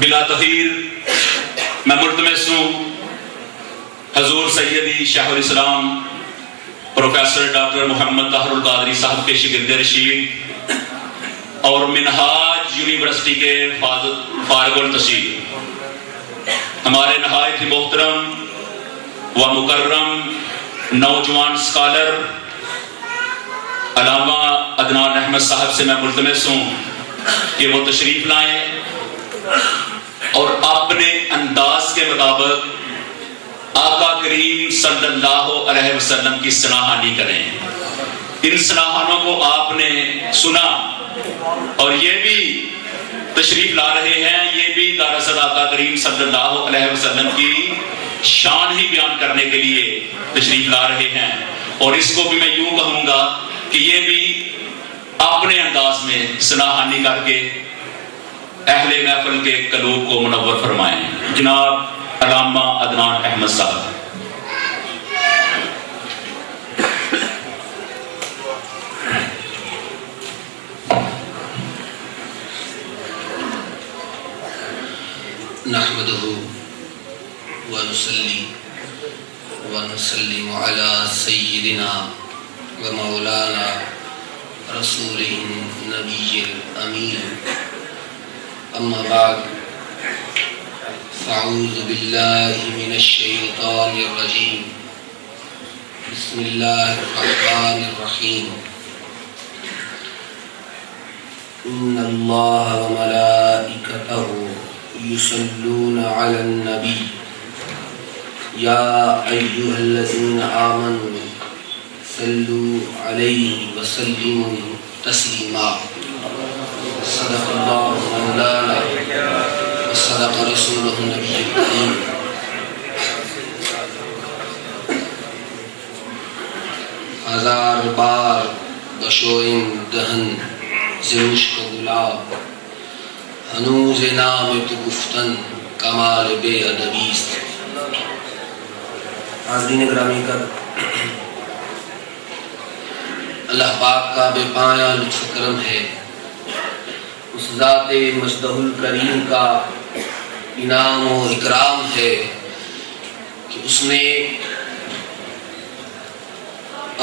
بلا تخیر میں ملتمس ہوں حضور سیدی شیخ الاسلام پروفیسر ڈاکٹر محمد طاہر القادری صاحب کے شاگرد رشید اور منہاج یونیورسٹی کے فارغ التحصیل ہمارے نہایت ہی محترم و مکرم نوجوان اسکالر علامہ عدنان احمد صاحب سے میں ملتمس ہوں کہ وہ تشریف لائیں اور اپنے انداز کے مطابق آقا کریم صلی اللہ علیہ وسلم کی سناہانی کریں. ان سناہانوں کو آپ نے سنا اور یہ بھی تشریف لا رہے ہیں، یہ بھی دراصل آقا کریم صلی اللہ علیہ وسلم کی شان ہی بیان کرنے کے لیے تشریف لا رہے ہیں. اور اس کو بھی میں یوں کہوں گا کہ یہ بھی اپنے انداز میں سناہانی کر کے اہل محفل کے قلوب کو منور فرمائیں. جناب علامہ عدنان احمد صاحب. نحمده ونصلي ونسلم على سيدنا ومولانا رسوله النبي الأمين. أما بعد فأعوذ بالله من الشيطان الرجيم. بسم الله الرحمن الرحيم. إن الله وملائكته يصلون على النبي يا أيها الذين آمنوا صلوا عليه وسلموا تسليما. صدق الله مولانا وصدق رسوله النبي الكريم. ہزار بار بشوئم دہن زمشق گلاب ہنوز نام تو گفتن کمال بے ادبیست. حاضرین گرامی کا اللہ پاک کا بے پایا لطف کرم ہے، اس ذات مجدہ الکریم کا انعام و اکرام ہے کہ اس نے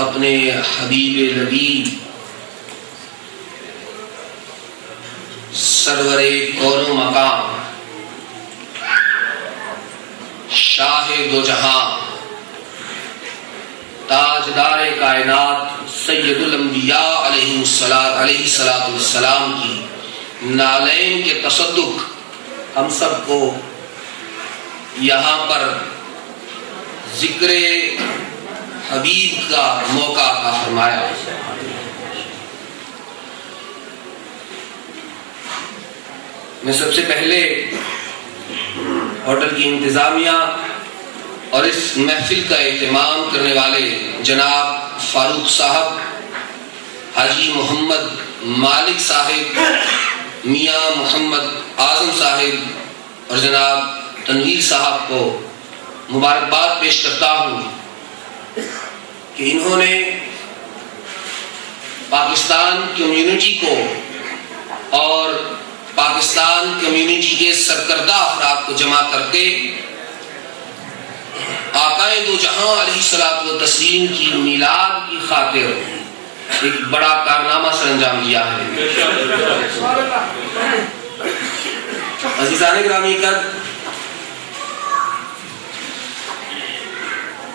اپنے حبیب لبیب سرور کون و مقام شاہ دو جہاں تاجدار کائنات سید الانبیاء علیہ السلام کی نالین کے تصدق ہم سب کو یہاں پر ذکر حبیب کا موقع عطا فرمایا. میں سب سے پہلے ہوٹل کی انتظامیہ اور اس محفل کا اہتمام کرنے والے جناب فاروق صاحب، حاجی محمد مالک صاحب، میاں محمد اعظم صاحب اور جناب تنویر صاحب کو مبارکباد پیش کرتا ہوں کہ انہوں نے پاکستان کمیونٹی کو اور پاکستان کمیونٹی کے سرکردہ افراد کو جمع کر کے آقا دو جہاں علیہ الصلوۃ والتسلیم کی میلاد کی خاطر ایک بڑا کارنامہ سر انجام دیا ہے. عزیزان گرامی قدر،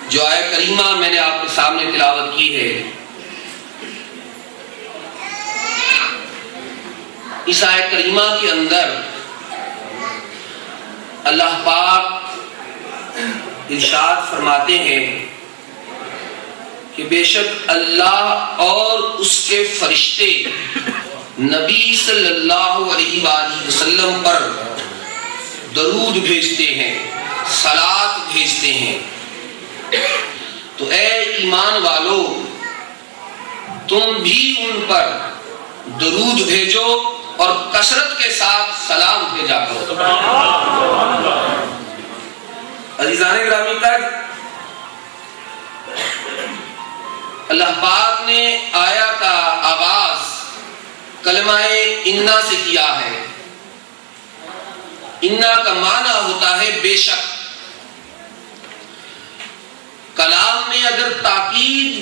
جو آیت کریمہ میں نے آپ کے سامنے تلاوت کی ہے، اس آیت کریمہ کے اندر اللہ پاک ارشاد فرماتے ہیں کہ بے شک اللہ اور اس کے فرشتے نبی صلی اللہ علیہ وآلہ وسلم پر درود بھیجتے ہیں، صلات بھیجتے ہیں. تو اے ایمان والو، تم بھی ان پر درود بھیجو اور کثرت کے ساتھ سلام بھیجا کرو. عزیزان گرامی تک اللہ پاک نے آیا کا آغاز کلمہ انا سے کیا ہے. انا کا معنی ہوتا ہے بے شک. کلام میں اگر تاکید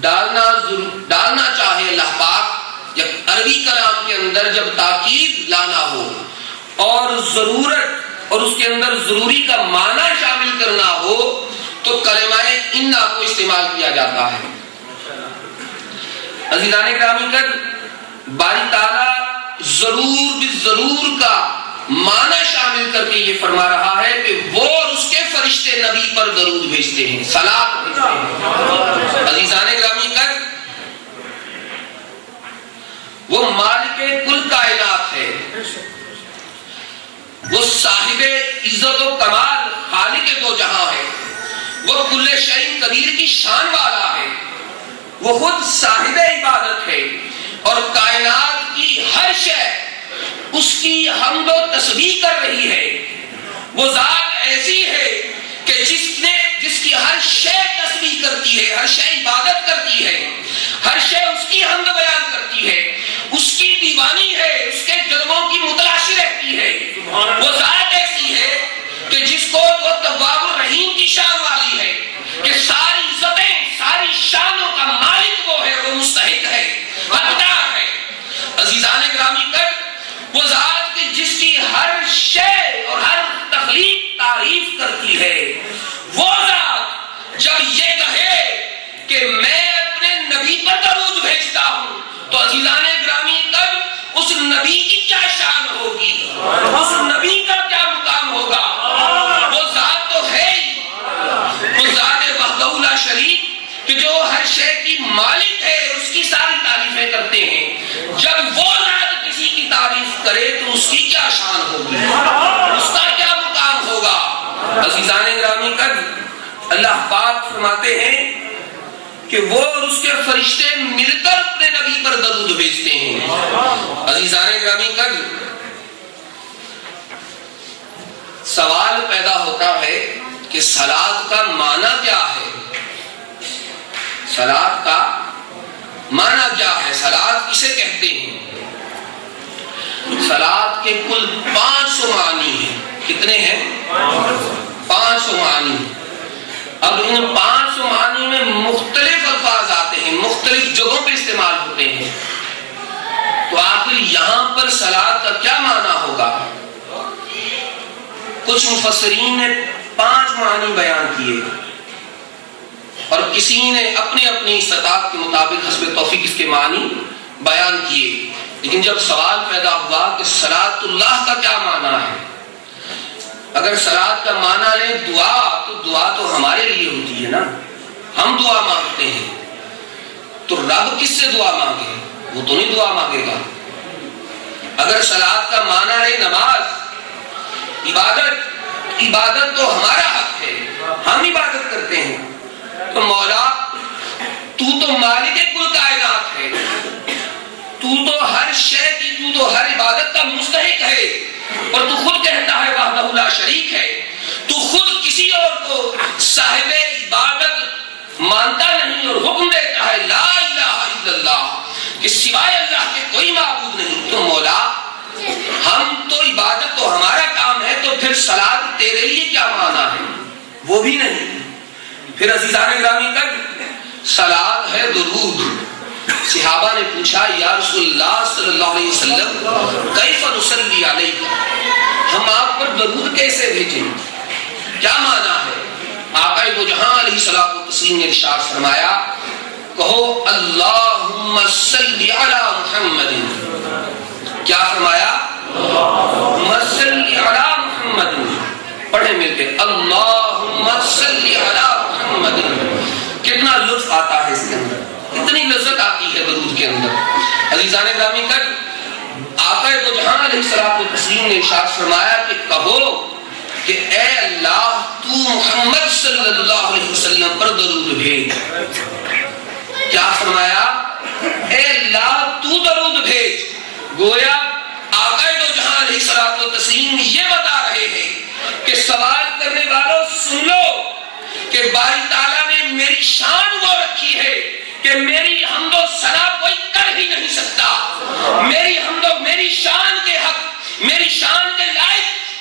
ڈالنا چاہے اللہ پاک، یا عربی کلام کے اندر جب تاکید لانا ہو اور ضرورت اور اس کے اندر ضروری کا معنی شامل کرنا ہو تو کلمہ انا کو استعمال کیا جاتا ہے. عزیزان گرامی قدر، باری تعالیٰ ضرور بالضرور کا معنی شامل کر کے یہ فرما رہا ہے کہ وہ اور اس کے فرشتے نبی پر درود بھیجتے ہیں، صلاۃ بھیجتے ہیں. عزیزان گرامی قدر، وہ مالک کل کائنات ہے، وہ صاحب عزت و کمال خالق دو جہاں ہے، وہ کل شیء قدیر کی شان والا ہے، وہ خود صاحب عبادت ہے، اور کائنات کی ہر شے اس کی حمد و تسبیح کر رہی ہے. وہ ذات ایسی ہے کہ جس کی ہر شے تسبیح کرتی ہے، ہر شے عبادت کرتی ہے، ہر شے اس کی حمد بیان کرتی ہے، اس کی دیوانی ہے، اس کے جلووں کی متلاشی رہتی ہے. وہ ذات ایسی ہے کہ جس کو وہ تواب الرحیم کی شان والی ہے، کہ ساری عزتیں، ساری شانوں کا مالک وہ ہے، وہ مستحق ہے، حقدار ہے. عزیزان گرامی قدر، وہ ذات کی جس کی ہر شے اور ہر تخلیق تعریف کرتی ہے، وہ ذات جب یہ کہے کہ میں اپنے نبی پر درود بھیجتا ہوں تو عزیزان گرامی قدر اس نبی کی کیا شان ہوگی، اس نبی کا کیا مقام ہوگا. وہ ذات تو ہے ہی، وہ ذات وحدہ لا شریک کہ جو ہر شے کی مالک ہے، اس کی ساری تعریفیں کرتے ہیں. جب وہ ذات کسی کی تعریف کرے تو اس کی کیا شان ہوگی، اس کا کیا مقام ہوگا. عزیزان گرامی قدر، اللہ پاک فرماتے ہیں کہ وہ اور اس کے فرشتے مل کر اپنے نبی پر درود بھیجتے ہیں. عزیزان گرامی قدر، سوال پیدا ہوتا ہے کہ صلاۃ کا معنی کیا ہے؟ صلاۃ کا معنی کیا ہے؟ صلاۃ کسے کہتے ہیں؟ صلاۃ کے کل 500 معنی ہیں. کتنے ہیں؟ 500 معنی. اب ان 500 معنی میں مختلف الفاظ آتے ہیں، مختلف جگہوں پہ استعمال ہوتے ہیں. تو آخر یہاں پر صلاۃ کا کیا معنی ہوگا؟ کچھ مفسرین نے 5 معنی بیان کیے اور کسی نے اپنی اپنی استطاعت کے مطابق حسب توفیق اس کے معنی بیان کیے. لیکن جب سوال پیدا ہوا کہ صلاۃ اللہ کا کیا معنی ہے، اگر صلاۃ کا معنی لیں دعا، تو دعا تو ہمارے لیے ہوتی ہے نا، ہم دعا مانگتے ہیں. تو رب کس سے دعا مانگے؟ وہ تو نہیں دعا مانگے گا. اگر صلاۃ کا معنی لیں نماز، عبادت تو ہمارا حق ہے، ہم عبادت کرتے ہیں. تو مولا تو مالک کل کائنات ہے، تو ہر شے کی، تو ہر عبادت کا مستحق ہے، اور تو خود کہتا ہے وحدہ لا شریک ہے. تو خود کسی اور کو صاحب عبادت مانتا نہیں اور حکم دیتا ہے لا الہ الا اللہ، کہ سوائے اللہ کے کوئی معبود نہیں. تو مولا ہم تو عبادت تو ہمارا کام ہے، تو پھر صلاۃ تیرے لیے کیا معنی ہے؟ وہ بھی نہیں. پھر عزیزان گرامی قدر، صلاۃ ہے درود. صحابہ نے پوچھا یا رسول اللہ صلی اللہ علیہ وسلم کیف نصلی علیک، ہم آپ پر درود کیسے بھیجیں، کیا معنی ہے؟ آقا دو جہاں علیہ الصلوۃ والتسلیم نے ارشاد فرمایا، کہو اللہم صلی علی محمد. کیا فرمایا؟ اللہم صلی علی محمد. پڑھیں مل کے اللہم صلی علی محمد. کتنا لطف آتا ہے اس کے اندر، اتنی لذت آتی ہے درود کے اندر. عزیزان گرامی قدر، آقا دو جہاں علیہ الصلوۃ والتسلیم نے ارشاد فرمایا کہ کہو کہ اے اللہ تو محمد صلی اللہ علیہ وسلم پر درود بھیج. کیا فرمایا؟ اے اللہ تو درود بھیج. گویا آقا دو جہاں علیہ الصلوۃ والتسلیم یہ بتا رہے ہیں کہ سوال کرنے والوں سن لو کہ باری تعالیٰ نے میری شان وہ رکھی ہے کہ میری حمد و ثنا کوئی کر ہی نہیں سکتا. میری حمد و میری شان کے حق، میری شان کے لائق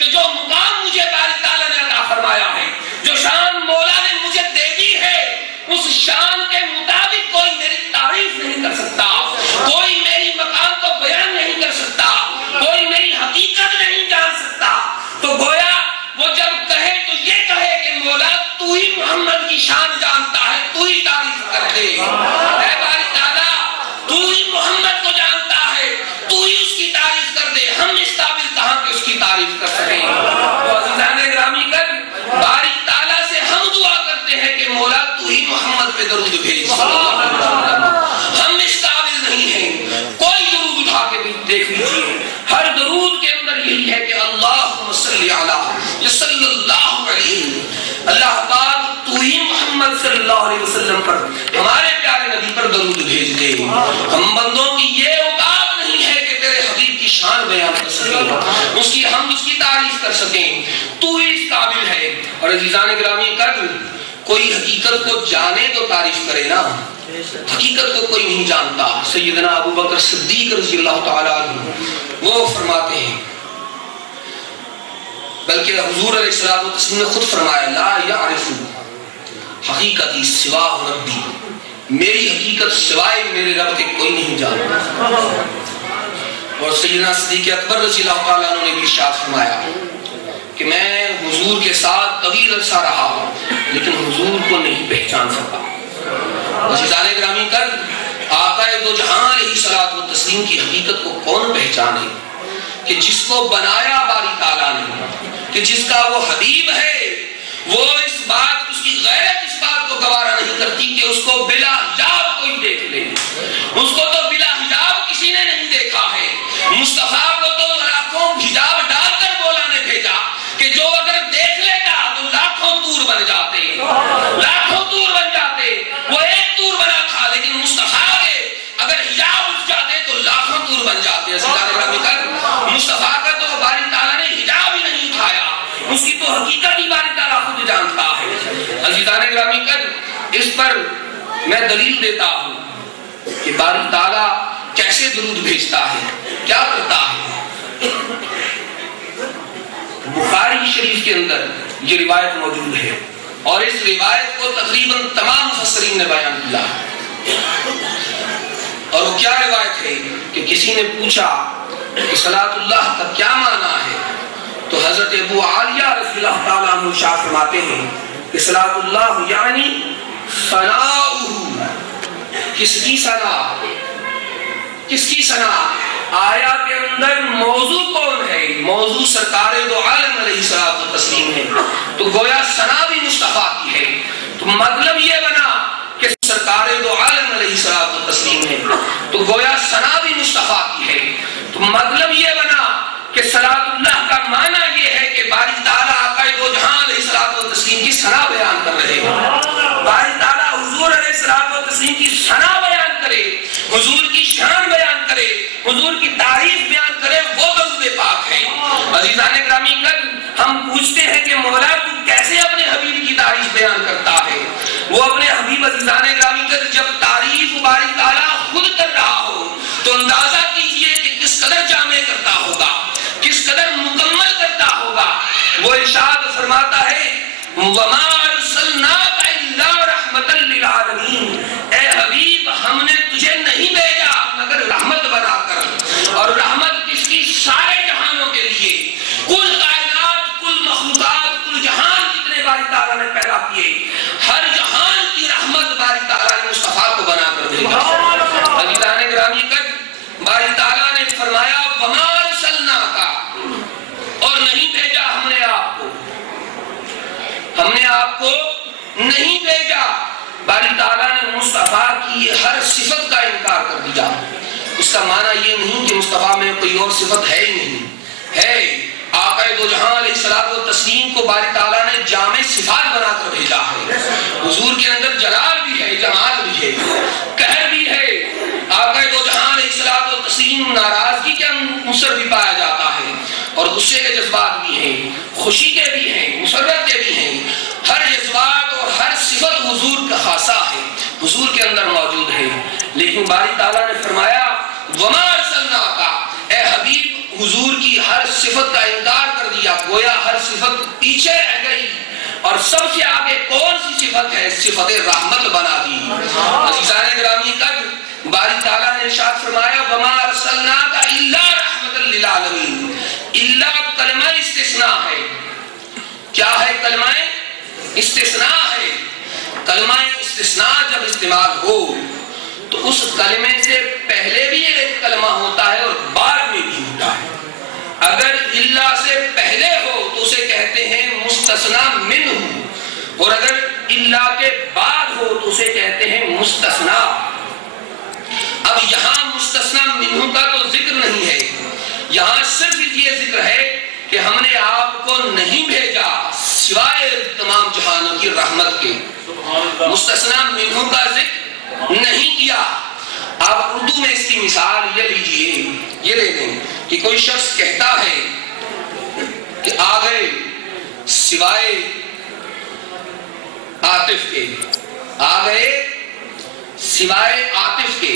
پر ہمارے پیارے نبی پر درود بھیج دے. ہم بندوں کی یہ اوقات نہیں ہے کہ تیرے حبیب کی شان بیان کر سکیں, اس کی حمد, اس کی تعریف کر سکیں. تو ہی اس قابل ہے. اور عزیزان گرامی قدر, کوئی حقیقت کو جانے تو تعریف کرے نا, حقیقت کو کوئی نہیں جانتا. سیدنا ابو بکر صدیق رضی اللہ تعالیٰ عنہ وہ فرماتے ہیں, بلکہ حضور علیہ الصلوۃ والتسلیم نے خود فرمایا, لا یعرف حقیقتی سوا ربی, میری حقیقت سوائے میرے رب کے کوئی نہیں جانتا. اور سیدنا صدیق اکبر رضی اللہ تعالیٰ عنہ نے بھی ارشاد فرمایا کہ میں حضور کے ساتھ طویل عرصہ رہا لیکن حضور کو نہیں پہچان سکا. عزیزان گرامی کر, آقا دو جہاں علیہ الصلوۃ والتسلیم کی حقیقت کو کون پہچانے کہ جس کو بنایا باری تعالیٰ نے, کہ جس کا وہ حبیب ہے, وہ اس بات, اس کی غیرت اس بات کو گوارا نہیں کرتی کہ اس کو بلا حجاب کوئی دیکھ لے. اس کو تو بلا حجاب کسی نے نہیں دیکھا ہے. مصطفیٰ کو تو لاکھوں حجاب ڈال کر مولا نے بھیجا کہ جو اگر دیکھ لیتا تو لاکھوں طور بن جاتے, لاکھوں طور بن جاتے. وہ ایک طور بنا تھا لیکن مصطفیٰ کے اگر حجاب اٹھ جاتے تو لاکھوں طور بن جاتے. مصطفیٰ کا تو باری تعالیٰ نے حجاب ہی نہیں اٹھایا, اس کی تو حقیقت ہی باری تعالیٰ خود جانتا ہے. عزیزان گرامی قدر, اس پر میں دلیل دیتا ہوں کہ باری تعالیٰ کیسے درود بھیجتا ہے, کیا کرتا ہے. بخاری شریف کے اندر یہ روایت موجود ہے اور اس روایت کو تقریباً تمام مفسرین نے بیان کیا. اور وہ کیا روایت ہے کہ کسی نے پوچھا کہ صلاۃ اللہ کا کیا معنی ہے, تو حضرت ابو عالیہ رضی اللہ تعالیٰ عنہ ارشاد فرماتے ہیں کہ صلاۃ اللہ یعنی ثناؤہ. کس کی ثنا, کس کی ثنا؟ آیا کے اندر موضوع کون ہے؟ موضوع سرکار دو عالم علیہ الصلوۃ والتسلیم ہے. تو گویا ثنا بھی مصطفیٰ کی ہے. تو مطلب یہ بنا کہ سرکار دو عالم علیہ الصلوۃ والتسلیم ہے, تو گویا ثنا بھی مصطفیٰ کی ہے. تو مطلب یہ بنا کہ صلاۃ اللہ کا معنی یہ ہے کہ باری تعالیٰ آقا دو جہاں علیہ الصلوۃ والتسلیم کی ثنا بیان کر رہے ہیں. باری تعالیٰ حضور علیہ الصلوۃ والتسلیم کی ثنا بیان کرے, حضور کی شان بیان کرے, حضور کی تعریف بیان کرے, وہ درود پاک ہے. عزیزان گرامی قدر, ہم پوچھتے ہیں کہ مولا تو کیسے اپنے حبیب کی تعریف بیان کرتا ہے. وہ اپنے حبیب عزیزان گرامی قدر جب تعریف باری تعالیٰ خود کر رہا ہو تو اندازہ کیجئے کہ کس قدر جامع کرتا ہوگا, کس قدر مکمل کرتا ہوگا. وہ ارشاد فرماتا ہے وَمَا أَرْسَلْنَاكَ إِلَّا رَحْمَةً لِّلْعَالَمِينَ, اے حبیب ہم نے تجھے نہیں بھیجا مگر رحمت بنا کر. اور رحمت کس کی؟ سارے جہانوں کے لیے. کل کائنات, کل مخلوقات, کل جہان جتنے باری تعالیٰ نے پیدا کیے, ہر جہان کی رحمت باری تعالیٰ نے مصطفیٰ کو بنا کر بھیجا. عزیزان گرامی قدر, باری تعالیٰ نے فرمایا وَمَا أَرْسَلْنَاكَ, اور نہیں بھیجا ہم نے آپ کو, ہم نے آپ کو نہیں بھیجا. باری تعالیٰ نے مصطفیٰ کی ہر صفت کا انکار کر دیا. اس کا معنی یہ نہیں کہ مصطفیٰ میں کوئی اور صفت ہے ہی نہیں, ہے. آقا دو جہاں علیہ الصلوۃ والتسلیم کو باری تعالیٰ نے جامع صفات بنا کر بھیجا ہے. حضور کے اندر جلال بھی ہے, جمال بھی ہے, قہر بھی ہے. آقا دو جہاں علیہ الصلوۃ والتسلیم ناراضگی کے عنصر بھی پایا جاتا ہے اور غصے کے جذبات بھی ہیں, خوشی کے بھی ہیں, مسرت کے بھی ہیں. ہر جذبات اور ہر صفت حضور کا خاصہ ہے, حضور کے اندر موجود ہے. لیکن باری تعالیٰ نے فرمایا وَمَا أَرْسَلْنَاكَ, اے حبیب حضور کی ہر صفت کا انکار کر دیا. گویا ہر صفت پیچھے رہ گئی اور سب سے آگے کون سی صفت ہے؟ صفت رحمت بنا دی. عزیزان گرامی قدر, باری تعالیٰ نے ارشاد فرمایا وَمَا أَرْسَلْنَاكَ إِلَّا رَحْمَةً لِّلْعَالَمِينَ. الا کلمہ استثناء ہے. کیا ہے کلمہ استثناء ہے. کلمہ استثناء جب استعمال ہو تو اس کلمے سے پہلے بھی ایک کلمہ ہوتا ہے اور بعد میں بھی ہوتا ہے. اگر اللہ سے پہلے ہو تو اسے کہتے ہیں مستثنیٰ منہ, اور اگر اللہ کے بعد ہو تو اسے کہتے ہیں مستثنیٰ. اب یہاں مستثنیٰ منہ کا تو ذکر نہیں ہے, یہاں صرف یہ ذکر ہے کہ ہم نے آپ کو نہیں بھیجا سوائے تمام جہانوں کی رحمت کے۔ مستثنا منہ کا ذکر نہیں کیا۔ آپ اردو میں اس کی مثال یہ لیجئے، یہ لے لیں کہ کوئی شخص کہتا ہے کہ آ گئے سوائے عاطف کے، آ گئے سوائے عاطف کے۔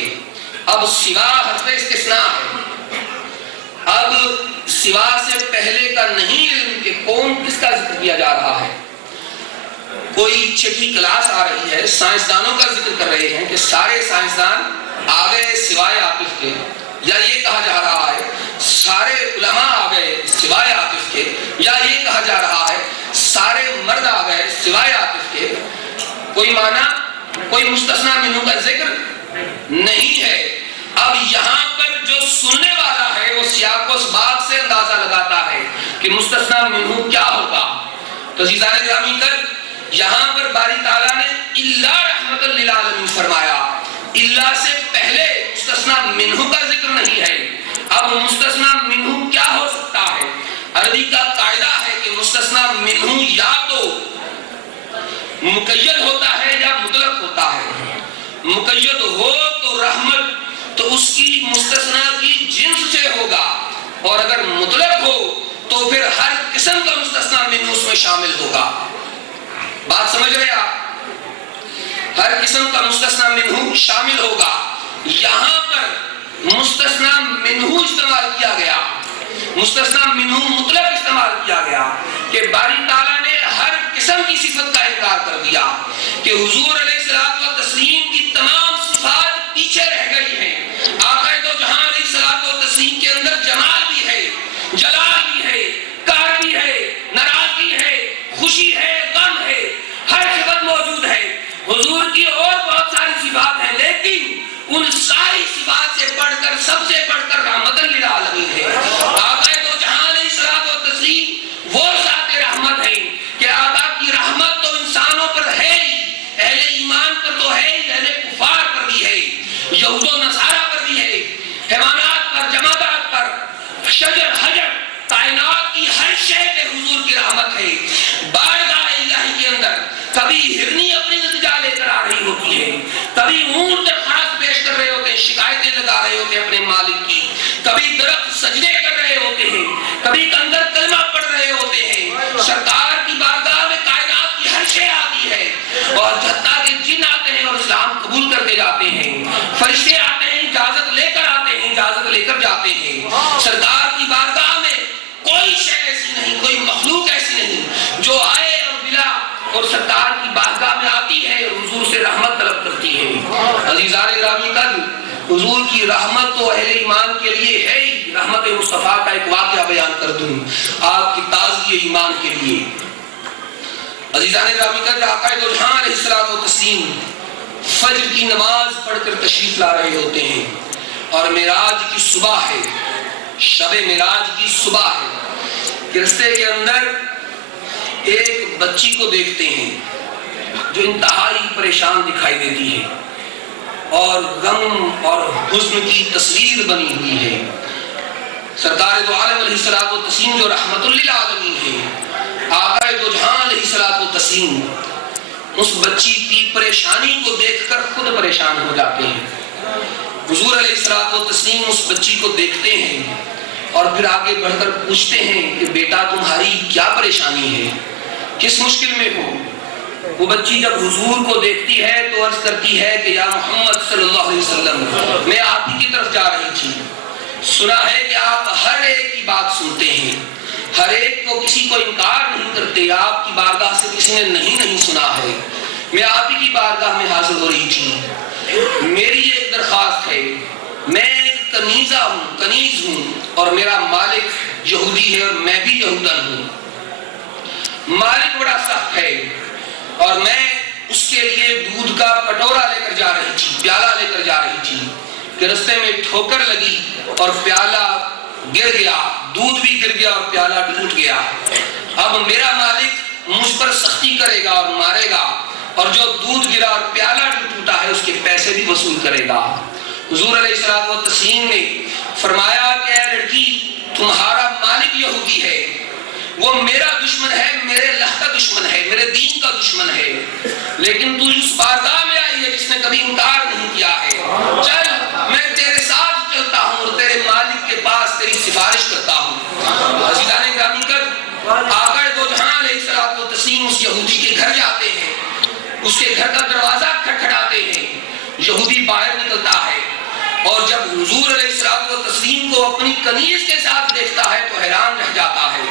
اب سوا حرف استثناء ہے، اب سوا سے پہلے کا نہیں علم کہ کون کس کا ذکر کیا جا رہا ہے۔ کوئی چھٹی کلاس آ رہی ہے، سائنسدانوں کا ذکر کر رہے ہیں کہ سارے سائنسدان آ گئے سوائے عاطف کے، یا یہ کہا جا رہا ہے سارے علماء آ گئے سوائے عاطف کے، یا یہ کہا جا رہا ہے سارے مرد آ گئے سوائے عاطف کے، کوئی معنی، کوئی مستثنا منہ کا ذکر نہیں ہے۔ اب یہاں پر جو سننے والا ہے وہ سیاق و سباق سے اندازہ لگاتا ہے کہ مستثنا منہ کیا ہوگا۔ تو عزیزان گرامی کر یہاں پر باری تعالیٰ نے الا رحمت للعالمین فرمایا، الا سے پہلے مستثنا منہ کا ذکر نہیں ہے۔ اب مستثنا منہ کیا ہو سکتا ہے؟ عربی کا قاعدہ ہے کہ مستثنا منہ یا تو مقید ہوتا ہے یا مطلق ہوتا ہے۔ مقید ہو تو رحمت تو اس کی مستثنا کی جنس سے ہوگا، اور اگر مطلق ہو تو پھر ہر قسم کا مستثنا منہ اس میں شامل ہوگا۔ بات سمجھ رہے آپ؟ ہر قسم کا مستثنا منہ شامل ہوگا۔ یہاں پر مستثنا منہ استعمال کیا گیا، مستثنا منہ مطلق استعمال کیا گیا کہ باری تعالیٰ نے ہر قسم کی صفت کا انکار کر دیا کہ حضور علیہ الصلوۃ والتسلیم کی تمام صفات پیچھے رہ گئی ہیں۔ آقا دو جہاں علیہ الصلوۃ والتسلیم کے اندر جمال بھی ہے، جلال بھی ہے، قہر بھی ہے، ناراضگی ہے، خوشی ہے، غم ہے، ہر صفت موجود ہے۔ حضور کی اور بہت ساری صفات ہیں، لیکن ان ساری صفات سے بڑھ کر، سب سے بڑھ کر رحمت للعالمین ہے۔ آقا دو جہاں علیہ الصلوۃ والتسلیم وہ ذات رحمت ہے کہ آقا کی رحمت تو انسانوں پر ہے ہی، اہل ایمان پر تو ہے ہی، اہل کفار پر بھی ہے، یہود و نصارہ پر بھی ہے، حیوانات پر، جمادات پر، شجر حجر کائنات کی ہر شے پہ حضور کی رحمت ہے۔ بارگاہ الہی کے اندر کبھی ہرنی اپنی التجا لے کر آ رہی ہوتی ہے، کبھی اونٹ درخواست پیش کر رہے ہوتے ہیں، شکایتیں لگا رہے ہوتے ہیں اپنے مالک کی، کبھی درخت سجدے کر رہے ہوتے ہیں، کبھی کنگر کلمہ پڑھ رہے ہوتے ہیں۔ سرکار کی بارگاہ میں کائنات کی ہر شے آتی ہے، اور حتیٰ کہ جن آتے ہیں اور اسلام قبول کر کے جاتے ہیں، فرشتے آتے ہیں اجازت لے کر آتے ہیں، اجازت لے کر جاتے ہیں۔ سرکار کی بارگاہ میں کوئی شے ایسی نہیں، کوئی مخلوق ایسی نہیں جو آئے اور بلا اور سرکار کی بارگاہ میں آتی ہے اور حضور سے رحمت طلب کرتی ہے۔ عزیزان گرامی کل حضور کی رحمت تو اہل ایمان کے لیے ہے ہی۔ رحمت مصطفیٰ کا ایک واقعہ بیان کر دوں آپ کی تازگی ایمان کے لیے۔ عزیزان گرامی کل آقا دو جہاں علیہ الصلوۃ والتسلیم فجر کی نماز پڑھ کر تشریف لا رہے ہوتے ہیں، اور معراج کی صبح ہے، شب معراج کی صبح ہے کہ رستے کے اندر ایک بچی کو دیکھتے ہیں جو انتہائی پریشان دکھائی دیتی ہے، اور غم اور حزن کی تصویر بنی ہوئی ہے۔ سرکار دو عالم علیہ الصلوۃ والتسلیم جو رحمت للعالمین ہے، آقا دو جہاں علیہ الصلوۃ والتسلیم اس بچی کی پریشانی کو دیکھ کر خود پریشان ہو جاتے ہیں۔ حضور علیہ الصلوۃ والتسلیم اس بچی کو دیکھتے ہیں اور پھر آگے بڑھ کر پوچھتے ہیں کہ بیٹا تمہاری کیا پریشانی ہے، کس مشکل میں ہو؟ وہ بچی جب حضور کو دیکھتی ہے تو عرض کرتی ہے کہ یا محمد صلی اللہ علیہ وسلم، میں آپ ہی کی طرف جا رہی تھی، سنا ہے کہ آپ ہر ایک کی بات سنتے ہیں، ہر ایک کو کسی کو انکار نہیں کرتے، آپ کی بارگاہ سے کسی نے نہیں سنا ہے، میں آپ ہی کی بارگاہ میں حاضر ہو رہی تھی۔ میری ایک درخواست ہے، میں ایک کنیز ہوں اور میرا مالک یہودی ہے اور میں بھی یہودن ہوں۔ مالک بڑا سخت ہے اور میں اس کے لیے دودھ کا کٹورا لے کر جا رہی تھی، پیالہ لے کر جا رہی تھی کہ رستے میں ٹھوکر لگی اور پیالہ گر گیا، دودھ بھی گر گیا اور پیالہ ٹوٹ گیا۔ اب میرا مالک مجھ پر سختی کرے گا اور مارے گا، اور جو دودھ گرا اور پیالہ ٹوٹا ہے اس کے پیسے بھی وصول کرے گا۔ حضور علیہ الصلوۃ والتسلیم نے فرمایا کہ اے لڑکی، تمہارا مالک یہودی ہے، وہ میرا دشمن ہے، میرے اللہ کا دشمن ہے، میرے دین کا دشمن ہے، لیکن تو اس بارگاہ میں آئی ہے جس نے کبھی انکار نہیں کیا ہے، چل میں تیرے ساتھ چلتا ہوں اور تیرے مالک کے پاس تیری سفارش کرتا ہوں۔ عزیزان گرامی آقا دو جہاں علیہ الصلوۃ والتسلیم اس یہودی کے گھر جاتے ہیں، اس کے گھر کا دروازہ کھٹکھٹاتے ہیں، یہودی باہر نکلتا ہے اور جب حضور علیہ الصلوۃ والتسلیم کو اپنی کنیز کے ساتھ دیکھتا ہے تو حیران رہ جاتا ہے۔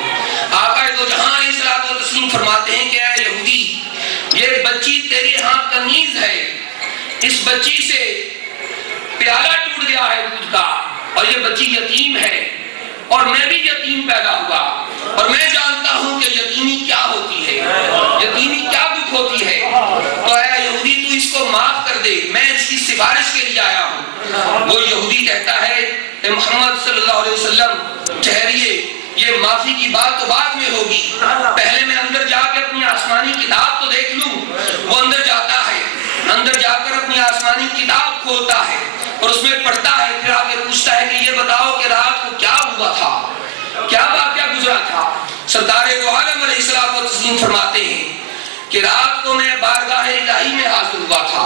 آقا دو جہاں علیہ الصلوۃ والتسلیم فرماتے ہیں کہ اے یہودی، یہ بچی تیرے ہاں کنیز ہے، اس بچی سے پیالہ ٹوٹ گیا ہے دودھ کا، اور یہ بچی یتیم ہے اور میں بھی یتیم پیدا ہوا، اور میں جانتا ہوں کہ یتیمی کیا ہوتی ہے، یتیمی کیا دکھ ہوتی ہے، تو اے یہودی تو اس کو معاف کر دے، میں اس کی سفارش کے لیے آیا ہوں۔ وہ یہودی کہتا ہے اے محمد صلی اللہ علیہ وسلم ٹھہریے، یہ معافی کی بات تو بعد میں ہوگی، پہلے میں اندر جا کے اپنی آسمانی کتاب تو دیکھ لوں۔ وہ اندر جاتا ہے، اندر جا کر اپنی آسمانی کتاب کھولتا ہے اور اس میں پڑھتا ہے، پھر آگے پوچھتا ہے کہ یہ بتاؤ کہ رات کو کیا ہوا تھا، کیا واقعہ گزرا تھا۔ سردار دو عالم علیہ الصلوۃ والتسلیم فرماتے ہیں کہ رات کو میں بارگاہ الہی میں حاضر ہوا تھا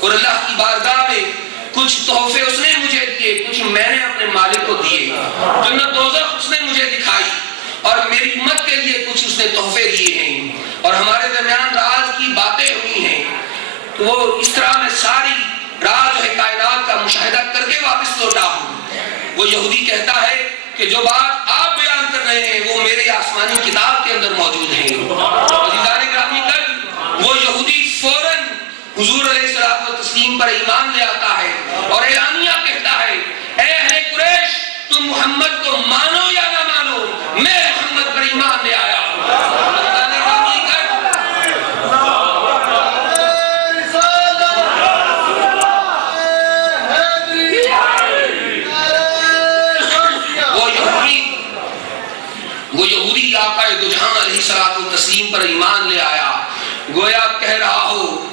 اور اللہ کی بارگاہ میں کچھ تحفے اس نے مجھے دیے، کچھ میں نے اپنے مالک کو دیے، جنت دوزخ اس نے مجھے دکھائی اور میری امت کے لیے کچھ اس نے تحفے دیے ہیں اور ہمارے درمیان راز کی باتیں ہوئی ہیں۔ تو وہ اس طرح میں ساری راز ہے کائنات کا مشاہدہ کر کے واپس لوٹا ہوں۔ وہ یہودی کہتا ہے کہ جو بات آپ بیان کر رہے ہیں وہ میرے آسمانی کتاب کے اندر موجود ہیں۔ عزیزان گرامی وہ یہودی فوراً حضور علیہ الصلوۃ والتسلیم پر ایمان لے آتا ہے اور اعلانیہ کہتا ہے اے اہل قریش، تم محمد کو مانو یا نہ مانو، میں محمد پر ایمان لے آیا ہوں۔ وہ یہودی آقا دو جہاں علیہ الصلوۃ والتسلیم پر ایمان لے آیا، گویا کہہ رہا ہو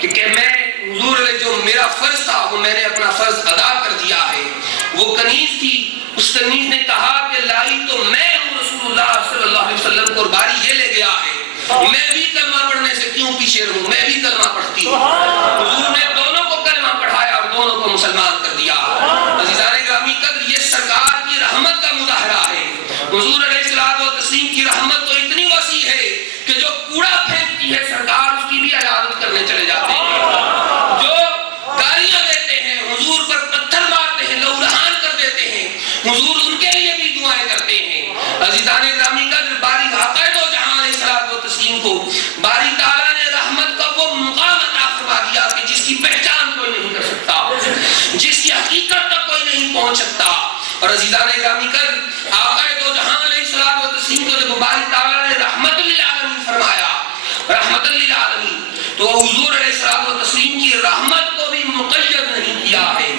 کہ میں حضور علیہ جو میرا فرض تھا وہ میں نے اپنا فرض ادا کر دیا ہے۔ وہ کنیز تھی، اس کنیز نے کہا کہ لائی تو میں ہوں رسول اللہ صلی اللہ علیہ وسلم کو، باری یہ لے گیا ہے، میں بھی کلمہ پڑھنے سے کیوں پیچھے رہوں، میں بھی کلمہ پڑھتی ہوں۔ حضور نے دونوں کو کلمہ پڑھایا اور دونوں کو مسلمان کر دیا۔ عزیزان گرامی قدر یہ سرکار کی رحمت کا مظاہرہ ہے۔ حضور علیہ الصلوۃ والتسلیم کی رحمت تو اتنی وسیع ہے کہ جو کوڑا پھینکتی ہے سرکار اس کی بھی عیادت کرنے چلے جاتے ہیں، جو گالیاں دیتے ہیں حضور پر پتھر مارتے ہیں، لہو لہان کر دیتے ہیں، حضور ان کے لیے بھی دعائیں کرتے ہیں۔ عزیزان گرامی قدر باری آقا دو جہاں علیہ الصلوۃ والتسلیم کو باری تعالیٰ نے رحمت کا وہ مقام عطا فرما دیا کہ جس کی پہچان کوئی نہیں کر سکتا، جس کی حقیقت تک کوئی نہیں پہنچ سکتا۔ اور عزیزان گرامی قدر آقا دو جہاں علیہ الصلوۃ والتسلیم کو جب باری تعالیٰ نے رحمت للعالمین فرمایا، رحمت للعالمین، تو حضور علیہ الصلوۃ والتسلیم کی رحمت کو بھی مقید نہیں کیا ہے،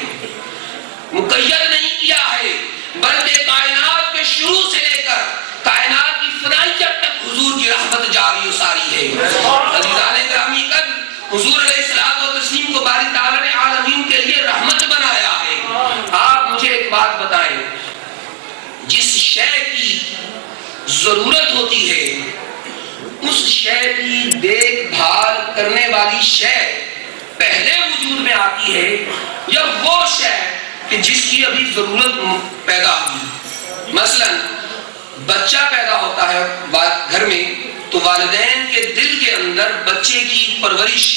مقید نہیں کیا ہے، بلکہ کائنات کے شروع سے لے کر کائنات کی فنائیت تک حضور کی رحمت جاری و ساری ہے۔ عزیزان گرامی قدر حضور علیہ الصلوۃ والتسلیم کو باری تعالیٰ نے عالمین کے لیے رحمت بنایا ہے۔ آپ مجھے ایک بات بتائیں، جس شے کی ضرورت ہوتی ہے اس شے کی دیکھ بھال کرنے والی شے پہلے وجود میں آتی ہے یا وہ شے کہ جس کی ابھی ضرورت پیدا ہوئی؟ مثلا بچہ پیدا ہوتا ہے گھر میں تو والدین کے دل کے اندر بچے کی پرورش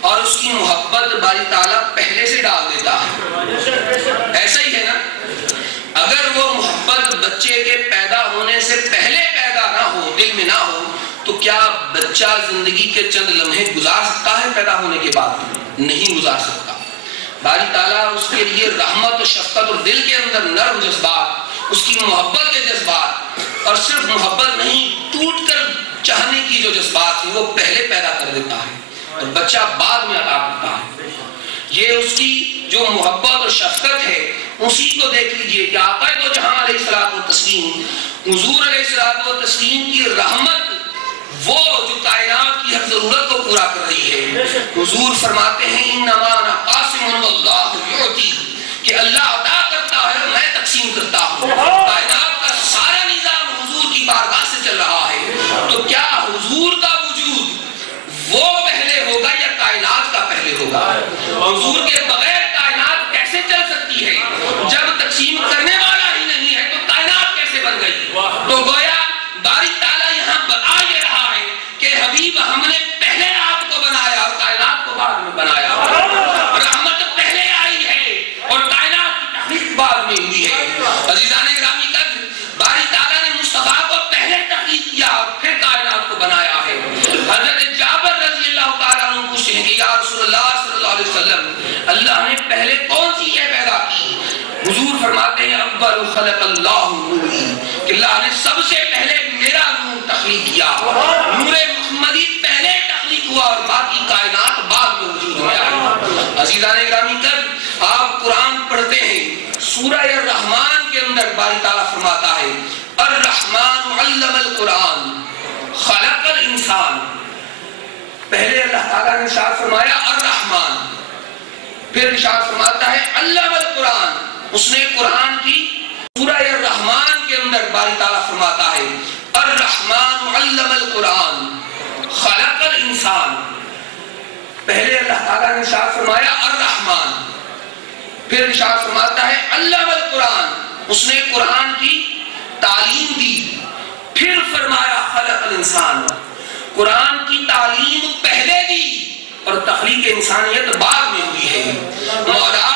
اور اس کی محبت باری تعالیٰ پہلے سے ڈال دیتا ہے، ایسا ہی ہے نا؟ اگر وہ محبت بچے کے پیدا ہونے سے پہلے پیدا نہ ہو، دل میں نہ ہو، تو کیا بچہ زندگی کے چند لمحے گزار سکتا ہے پیدا ہونے کے بعد؟ نہیں گزار سکتا۔ باری تعالیٰ اس کے لیے رحمت و شفقت اور دل کے اندر نرم جذبات، اس کی محبت کے جذبات، اور صرف محبت نہیں ٹوٹ کر چاہنے کی جو جذبات ہیں وہ پہلے پیدا کر دیتا ہے اور بچہ بعد میں عطا کرتا ہے۔ یہ اس کی جو محبت اور شفقت ہے اسی کو دیکھ لیجئے کہ آقا دو جہاں علیہ الصلوۃ والتسلیم، حضور علیہ الصلوۃ والتسلیم کی رحمت وہ جو کائنات کی ہر ضرورت کو پورا کر رہی ہے۔ حضور فرماتے ہیں انما انا قاسم واللہ یعطی، کہ اللہ عطا کرتا ہے اور میں تقسیم کرتا ہوں۔ کائنات کا سارا نظام حضور کی بارگاہ حضور فرماتے ہیں اول خلق اللہ نوری، کہ اللہ نے سب سے پہلے میرا نور تخلیق کیا، نور محمدی پہلے تخلیق ہوا اور باقی کائنات بعد میں وجود میں آئی۔ عزیزان گرامی، کل آپ قرآن پڑھتے ہیں، سورہ الرحمن کے اندر باری تعالیٰ فرماتا ہے الرحمن علم القرآن خلق الانسان، پہلے اللہ تعالیٰ نے ارشاد فرمایا الرحمن، پھر ارشاد فرماتا ہے علم القرآن، اس نے قرآن کی سورہ الرحمن کے اندر باری تعالیٰ فرماتا ہے الرحمن علم القرآن خلق الانسان، پہلے اللہ تعالیٰ نے ارشاد فرمایا الرحمن، پھر ارشاد فرماتا ہے علم القرآن، اس نے قرآن کی تعلیم دی، پھر فرمایا خلق الانسان، قرآن کی تعلیم پہلے دی اور تخلیق انسانیت بعد میں ہوئی ہے۔ مولا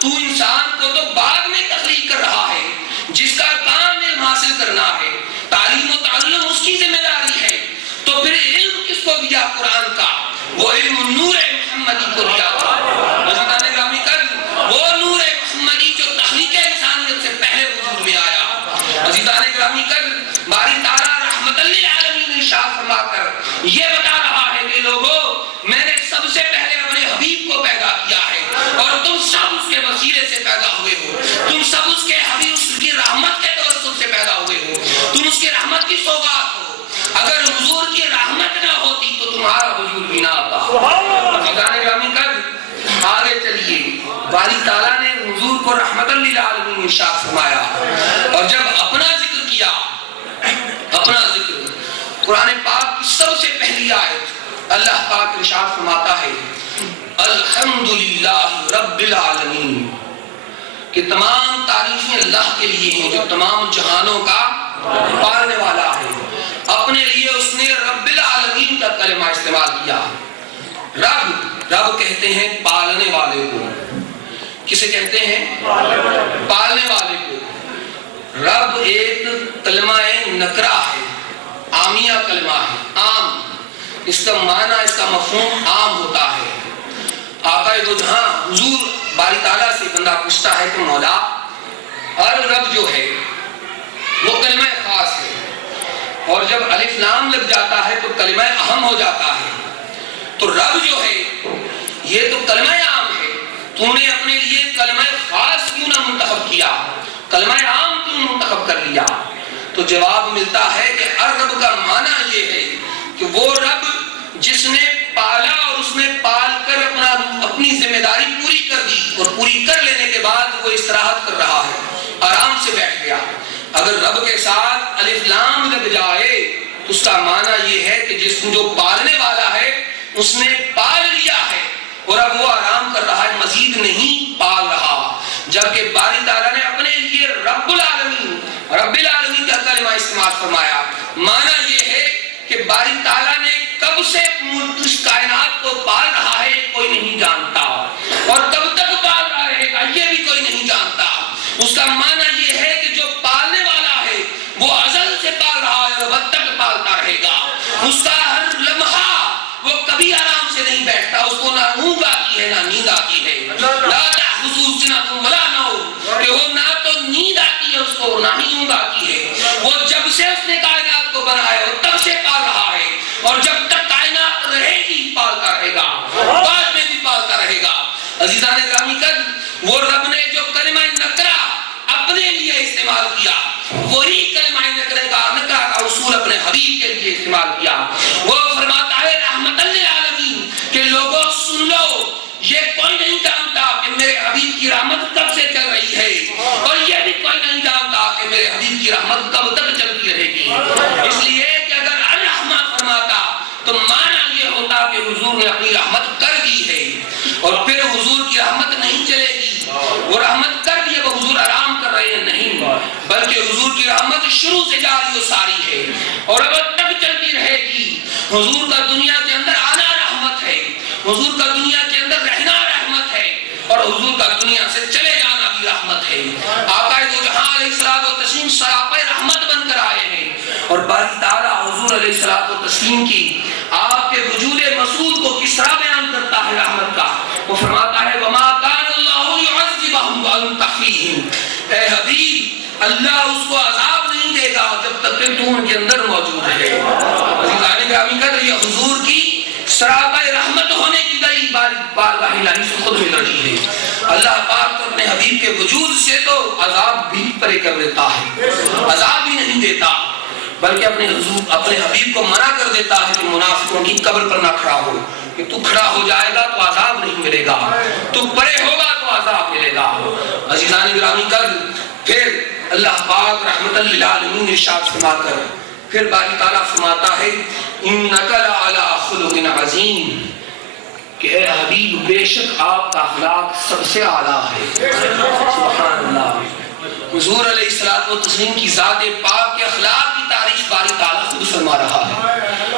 تو انسان کو تو بعد میں تخلیق کر رہا ہے، جس کا کام علم حاصل کرنا ہے، تعلیم و تعلم اس کی ذمہ داری ہے، تو پھر علم کس کو دیا؟ قرآن کا، وہ علم نور محمدی کو دیا۔ عزیزان گرامی، کل وہ نور محمدی جو تخلیق انسانیت سے پہلے وجود میں آیا۔ عزیزان گرامی، کل باری تعالیٰ رحمت للعالمین ارشاد فرما کر یہ بتا رہا ہے کہ لوگوں، میں نے سب سے پہلے اپنے حبیب کو پیدا کیا ہے اور تم سب اس کے وسیلے سے پیدا ہوئے ہو، تم سب اس کے حبیب، اس کی رحمت کے توسط سے پیدا ہوئے ہو، تم اس کی رحمت کی سوغات ہو۔ اگر حضور کی رحمت نہ ہوتی تو تمہارا وجود بھی نہ آتا۔ عزیزان گرامی، کل آگے چلیے، باری تعالیٰ نے حضور کو رحمت للعالمین ارشاد فرمایا، اور جب اپنا ذکر کیا، اپنا ذکر، قرآن پاک کی سب سے پہلی آیت اللہ پاک ارشاد فرماتا ہے الحمدللہ رب العالمین، کہ تمام تعریفیں اللہ کے لیے ہیں جو تمام جہانوں کا پالنے والا ہے۔ اپنے لیے اس نے رب العالمین کا کلمہ استعمال کیا۔ رب کہتے ہیں پالنے والے کو، کسے کہتے ہیں؟ پالنے والے کو۔ رب ایک کلمہ نکرہ ہے، عامیہ کلمہ ہے، عام، اس کا معنی، اس کا مفہوم عام ہوتا ہے۔ آقا دو جہاں حضور باری تعالیٰ سے بندہ پوچھتا ہے کہ مولا، اور رب جو ہے وہ کلمہ خاص ہے، اور جب الف لام لگ جاتا ہے تو کلمہ اہم ہو جاتا ہے۔ تو رب جو ہے یہ تو کلمہ عام ہے، تو نے اپنے لیے کلمہ خاص کیوں نہ منتخب کیا، کلمہ عام کیوں منتخب کر لیا؟ تو جواب ملتا ہے کہ الرب کا معنی یہ ہے کہ وہ رب جس نے پالا اور اس نے پال کر اپنی ذمہ داری پوری کر دی، اور پوری کر لینے کے بعد وہ استراحت کر رہا ہے، آرام سے بیٹھ گیا۔ اگر رب کے ساتھ الف لام لگ جائے تو اس کا معنی یہ ہے کہ جس جو پالنے والا ہے اس نے پال لیا ہے اور اب وہ آرام کر رہا ہے، مزید نہیں پال رہا۔ جبکہ باری تعالیٰ نے اپنے لیے رب العالمین کا کلمہ استعمال فرمایا، معنی یہ ہے کہ باری تعالیٰ نے کب سے اس کائنات کو پال رہا ہے کوئی نہیں جانتا، اور کب تک پال رہا رہے گا یہ بھی کوئی نہیں جانتا۔ اس کا معنی یہ ہے کہ جو پالنے والا ہے وہ ازل سے پال رہا ہے اور اب تک پالتا رہے گا۔ اس کا ہر لمحہ وہ کبھی آرام سے نہیں بیٹھتا، اس کو نہ اونگ آتی ہے نہ نیند آتی ہے۔ لا تأخذہ سنۃ ولا نوم، کہ وہ نہ تو نیند آتی ہے اس کو نہ ہی اونگ آتی ہے۔ وہ جب سے اس نے کائنات کو بنایا وہ تب سے پال رہا ہے، اور جب تک کائنات رہے گی پالتا رہے گا، بعد میں بھی پالتا رہے گا۔ عزیزان گرامی، وہ رب نے جو کلمہ نکرہ اپنے لیے استعمال کیا، وہی کلمہ نکرہ کا اصول اپنے حبیب کے لیے استعمال کیا۔ وہ فرماتا ہے رحمت للعالمین کہ لوگوں سن لو، یہ کوئی نہیں جانتا کہ میرے حبیب کی رحمت کب سے چل رہی ہے، اور یہ بھی کوئی نہیں جانتا کہ میرے حبیب کی رحمت کب تک چلتی رہے گی۔ اس لیے کہ اگر الرحمن فرماتا تو معنی یہ ہوتا کہ حضور نے اپنی رحمت کر دی ہے، اور پھر حضور کی رحمت نہیں چلے گی، وہ رحمت کر دی، وہ حضور آرام کر رہے ہیں، نہیں، بلکہ حضور کی رحمت شروع سے جاری و ساری ہے اور اب تک چلتی رہے گی۔ حضور کا دنیا کے اندر آنا رحمت ہے، حضور کا دنیا کے اندر رہنا رحمت ہے، اور حضور کا دنیا سے چلے جانا بھی رحمت ہے۔ آقا دو جہاں علیہ الصلوۃ والتسلیم سراپے رحمت بن کر آئے ہیں، اور باری تعالیٰ حضور علیہ الصلوۃ والتسلیم کی آپ کے وجود مسعود کو کس طرح بیان کرتا ہے رحمت کا۔ وہ فرماتا ہے وما کان اللہ یعذب يعذبهم وأنت فيهم، اے حبیب اللہ اس کو عذاب نہیں دے گا جب تک کہ تو ان کے اندر موجود ہے۔ عزیزان گرامی کا یہ حضور کی سراپا رحمت ہونے کی دلیل بارگاہ الہی سے خود مل رہی ہے۔ اللہ پاک اپنے حبیب کے وجود سے تو عذاب بھی پرے کر دیتا ہے، عذاب بھی نہیں دیتا، بلکہ اپنے حبیب کو منع کر دیتا ہے کہ منافقوں کی قبر پر نہ کھڑا ہو، کہ تو کھڑا ہو جائے گا تو عذاب نہیں ملے گا، تو پرے ہوگا تو عذاب ملے گا۔ عزیزان گرامی کا پھر اللہ پاک رحمت للعالمین ارشاد فرما کر پھر باری تعالیٰ فرماتا ہے انک لعلی خلق عظیم، کہ اے حبیب بے شک آپ کا اخلاق سب سے اعلیٰ ہے۔ سبحان اللہ۔ حضور علیہ الصلوۃ والتسلیم کی ذات پاک کے اخلاق کی تعریف باری تعالیٰ خود فرما رہا ہے۔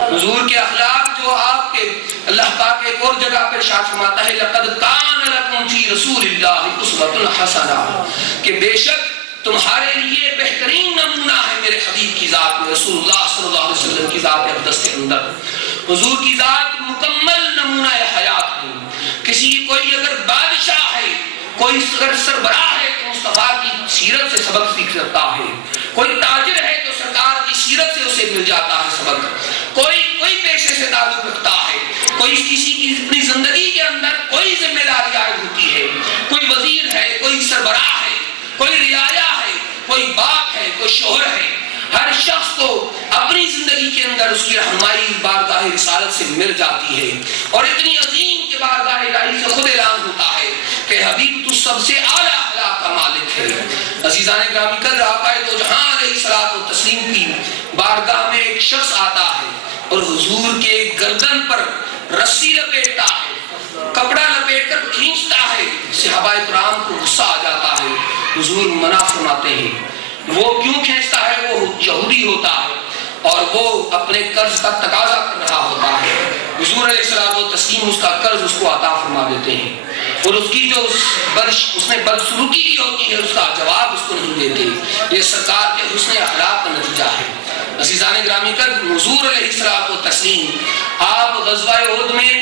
حضور کے اخلاق جو آپ کے اللہ پاک ایک اور جگہ پر ارشاد فرماتا ہے لقد کان لکم فی رسول اللہ اسوۃ حسنہ، کہ بے شک تمہارے لیے بہترین نمونہ ہے میرے حبیب کی ذات میں، رسول اللہ صلی اللہ علیہ وسلم کی ذات اقدس کے اندر۔ حضور کی ذات مکمل نمونہ حیات ہے۔ کسی کوئی اگر بادشاہ ہے، کوئی اگر سربراہ ہے تو مصطفیٰ کی سیرت سے سبق سیکھ سکتا ہے، کوئی تاجر ہے تو سرکار کی سیرت سے اسے مل جاتا ہے سبق، کوئی پیشے سے تعلق رکھتا ہے، کوئی کسی کی اپنی زندگی کے اندر کوئی ذمہ داری عائد ہوتی ہے، کوئی وزیر ہے، کوئی سربراہ ہے، کوئی رعایا ہے، کوئی باپ ہے، کوئی شوہر ہے، ہر شخص کو اپنی زندگی کے اندر اس کی رہنمائی بارگاہ رسالت سے مل جاتی ہے، اور اتنی عظیم کہ بارگاہ الہی سے خود اعلان ہوتا ہے کہ حبیب تو سب سے اعلیٰ اخلاق کا مالک ہے۔ عزیزان گرامی کل آقا دو جہاں علیہ الصلوۃ والتسلیم کی بارگاہ میں ایک شخص آتا ہے اور حضور کے گردن پر رسی لپیٹتا ہے، کپڑا لپیٹ کر کھینچتا ہے، صحابہ کرام کو غصہ آ جاتا ہے، حضور منع فرماتے ہیں۔ وہ کیوں کھینچتا ہے؟ وہ یہودی ہوتا ہے اور وہ اپنے قرض کا تقاضا کر رہا ہوتا ہے۔ حضور علیہ الصلوۃ والتسلیم اس کا قرض اس کو عطا فرما دیتے ہیں، اور اس کی جو اس نے بدسلوکی کی ہوتی ہے اس کا جواب اس کو نہیں دیتے۔ یہ سرکار کے حسن اخلاق کا نتیجہ ہے۔ عزیزان گرامی کا حضور علیہ الصلوۃ والتسلیم آپ غزوہ احد میں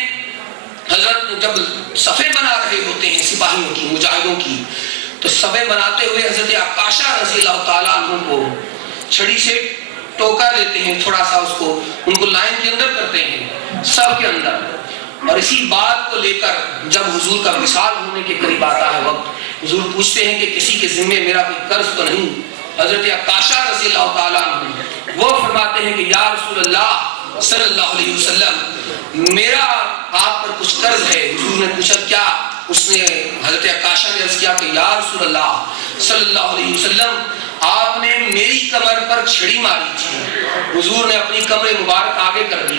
حضرت جب صفیں بنا رہے ہوتے ہیں سپاہیوں کی، مجاہدوں کی، تو صفیں بناتے ہوئے حضرت عکاشہ رضی اللہ تعالیٰ عنہ کو چھڑی سے ٹوکا دیتے ہیں، تھوڑا سا اس کو ان کو لائن کے اندر کرتے ہیں سب کے اندر، اور اسی بات کو لے کر جب حضور کا وصال ہونے کے قریب آتا ہے وقت، حضور پوچھتے ہیں کہ کسی کے ذمے میرا کوئی قرض تو نہیں؟ حضرت عکاشہ رضی اللہ تعالیٰ عنہ وہ فرماتے ہیں کہ یا رسول اللہ صلی اللہ علیہ وسلم میرا آپ پر کچھ قرض ہے۔ حضور نے پوچھا کیا؟ اس نے حضرت عکاشہ نے عرض کیا کہ یا رسول اللہ صلی اللہ علیہ وسلم آپ نے میری کمر پر چھڑی ماری تھی۔ حضور نے اپنی کمر مبارک آگے کر دی۔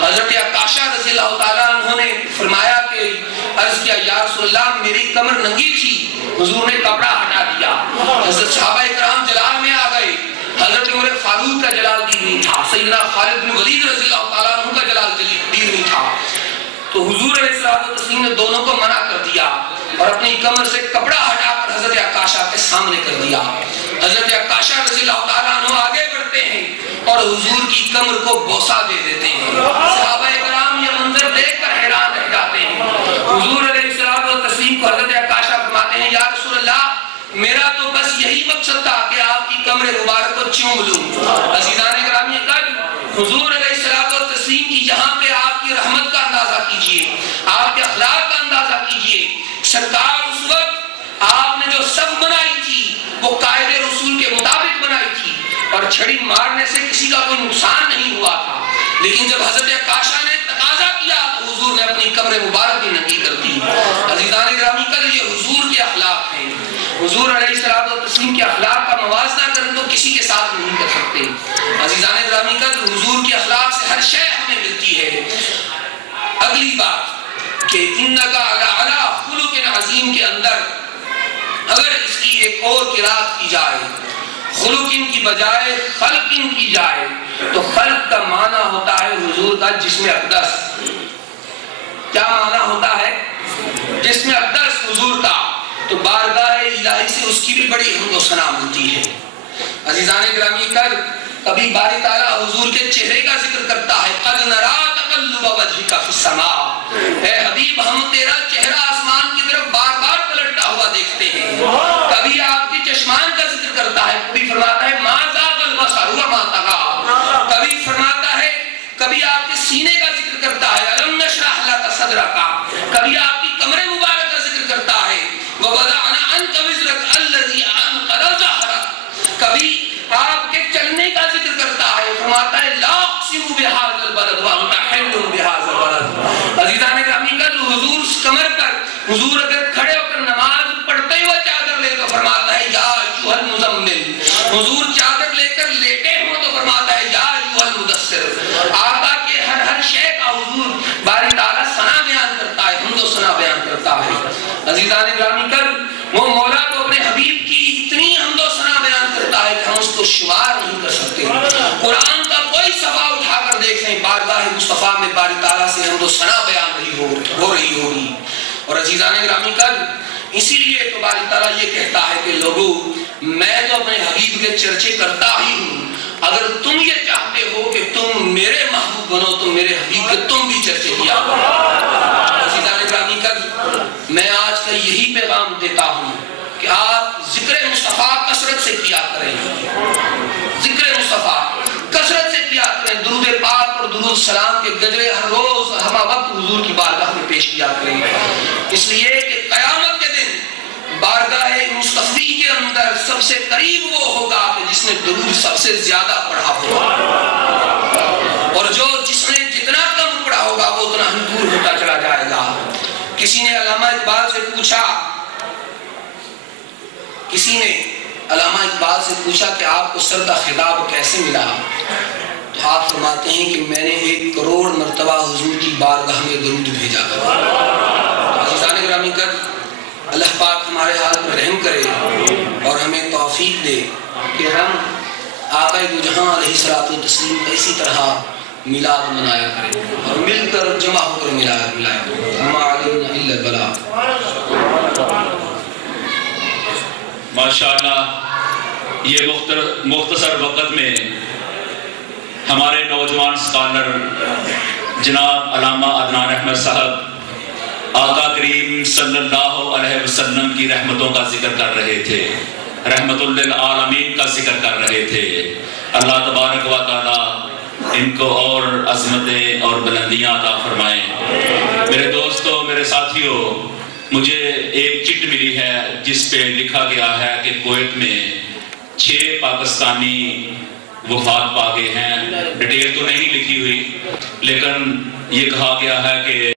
حضرت عکاشہ رضی اللہ تعالیٰ عنہ نے فرمایا کہ عرض کیا یا رسول اللہ میری کمر ننگی تھی۔ حضور نے کپڑا ہٹا دیا۔ حضرت صحابہ کرام جلال میں آ گئے۔ حضرت عمر فاروق کا جلال دین نہیں تھا، سیدنا خالد بن ولید رضی اللہ تعالیٰ عنہ کا جلال دین نہیں تھا، تو حضور علیہ الصلوۃ والتسلیم نے دونوں کو منع کر دیا اور اپنی کمر سے کپڑا ہٹا کر حضرت عکاشہ کے سامنے کر دیا۔ حضرت عکاشہ رضی اللہ تعالیٰ عنہ آگے بڑھتے ہیں اور حضور کی کمر کو بوسہ دے دیتے ہیں۔ صحابہ کرام یہ منظر دیکھ کر حیران رہ جاتے ہیں۔ حضور علیہ الصلوۃ والتسلیم کو حضرت عکاشہ فرماتے ہیں یا رسول اللہ میرا تو بس یہی مقصد تھا کہ آپ کی کمر مبارک کو چوم لوں۔ عزیزان گرامی حضور علیہ الصلوۃ والتسلیم کی یہاں پہ آپ کی رحمت کا اندازہ کیجئے، آپ کے اخلاق کا اندازہ کیجئے۔ سرکار اس وقت آپ نے جو سب بنائی تھی وہ قائد رسول کے مطابق بنائی تھی اور چھڑی مارنے سے کسی کا کوئی نقصان نہیں ہوا تھا، لیکن جب حضرت عکاشہ نے تقاضا کیا تو حضور نے اپنی کمر مبارک بھی ننگی کر دی۔ عزیزان گرامی کل یہ حضور کے اخلاق ہیں۔ حضور علیہ الصلوۃ والتسلیم کے اخلاق کا موازنہ کریں تو کسی کے ساتھ نہیں کر سکتے۔ عزیزان گرامی کا حضور کے اخلاق سے ہر شے ہمیں ملتی ہے۔ اگلی بات کہ انکا علی خلق عظیم کے اندر اگر اس کی ایک اور قرات کی جائے، خلق کی بجائے خلق کی جائے، تو خلق کا معنی ہوتا ہے حضور کا جسم اقدس۔ کیا معنی ہوتا ہے؟ جسم اقدس حضور کا، تو بارگاہ الہی سے اس کی بھی بڑی حمد و ثنا ملتی ہے۔ عزیزان گرامی کبھی باری تعالیٰ حضور کے چہرے کا ذکر کرتا ہے، قد نرا تقلب وجهک فی السماء، اے حبیب ہم تیرا چہرہ آسمان کی طرف بار بار پلٹتا ہوا دیکھتے ہیں. کبھی آپ کے چشمان کا ذکر کرتا ہے, کبھی فرماتا ہے ما زاغ البصر وما طغى, کبھی فرماتا ہے, کبھی آپ کے سینے کا ذکر کرتا ہے الم نشرح لک صدرک, کبھی آپ کی کمر مبارک کا ذکر کرتا ہے ووضعنا عنک وزرک الذی انقض ظہرک, کبھی آپ کے چلنے کا ذکر کرتا ہے, فرماتا ہے لا اقسم بہذا البلد وانت حل بہذا البلد. عزیزان گرامی کا جو حضور اس کمر پر, حضور اگر کھڑے ہو کر نماز پڑھتے ہوئے چادر لے تو فرماتا ہے یا ایھا المزمل, حضور چادر لے کر لیٹے ہو تو فرماتا ہے یا ایھا المدثر. آقا کے ہر شے کا حضور باری تعالیٰ ثنا بیان کرتا ہے, حمد و ثنا بیان کرتا ہے. عزیزان گرامی کر وہ مولا کو اپنے حبیب کی اتنی حمد و ثنا بیان کرتا ہے کہ ہم اس کو شمار نہیں کر سکتے. قرآن کا کوئی صفحہ اٹھا کر دیکھیں, بارگاہ مصطفیٰ میں باری تعالیٰ سے حمد و ثنا بیان ہو رہی ہوگی. اور عزیزان گرامی کر اسی لیے تو باری تعالیٰ یہ کہتا ہے کہ لوگوں میں تو اپنے حبیب کے چرچے کرتا ہی ہوں, اگر تم یہ چاہتے ہو کہ تم میرے محبوب بنو تو میرے حبیب کے تم بھی چرچے کیا کرو. عزیزان گرامی کر میں آج کا یہی پیغام دیتا ہوں کہ آپ ذکر مصطفیٰ کثرت سے کیا کریں, ذکر مصطفیٰ کثرت سے کیا کریں, درود پاک اور درود سلام کے گجرے ہر روز ہمہ وقت حضور کی بارگاہ میں پیش کیا کریں, اس لیے کہ قیامت کے دن بارگاہ مصطفی کے اندر سب سے قریب وہ ہوگا کہ جس نے درود سب سے زیادہ پڑھا ہوگا, اور جس نے جتنا کم پڑھا ہوگا وہ اتنا ہی دور ہوتا چلا جائے گا. کسی نے علامہ اقبال سے پوچھا کہ آپ کو سر کا خطاب کیسے ملا, تو آپ فرماتے ہیں کہ میں نے 1 کروڑ مرتبہ حضور کی بارگاہ میں درود بھیجا. عزیزان گرامی کر اللہ پاک ہمارے حال پر رحم کرے اور ہمیں توفیق دے کہ ہم آقا دو جہاں علیہ الصلوۃ والتسلیم کا اسی طرح میلاد منایا کریں اور مل کر جمع ہو کر ملایا کریں. ما علینا الا البلاغ. ماشاءاللہ یہ مختصر وقت میں ہمارے نوجوان اسکالر جناب علامہ عدنان احمد صاحب آقا کریم صلی اللہ علیہ وسلم کی رحمتوں کا ذکر کر رہے تھے, رحمت للعالمین کا ذکر کر رہے تھے. اللہ تبارک و تعالی ان کو اور عظمتیں اور بلندیاں عطا فرمائیں. میرے دوستوں, میرے ساتھیوں, مجھے ایک چٹ ملی ہے جس پہ لکھا گیا ہے کہ کویت میں 6 پاکستانی وفات پا گئے ہیں. ڈیٹیل تو نہیں لکھی ہوئی لیکن یہ کہا گیا ہے کہ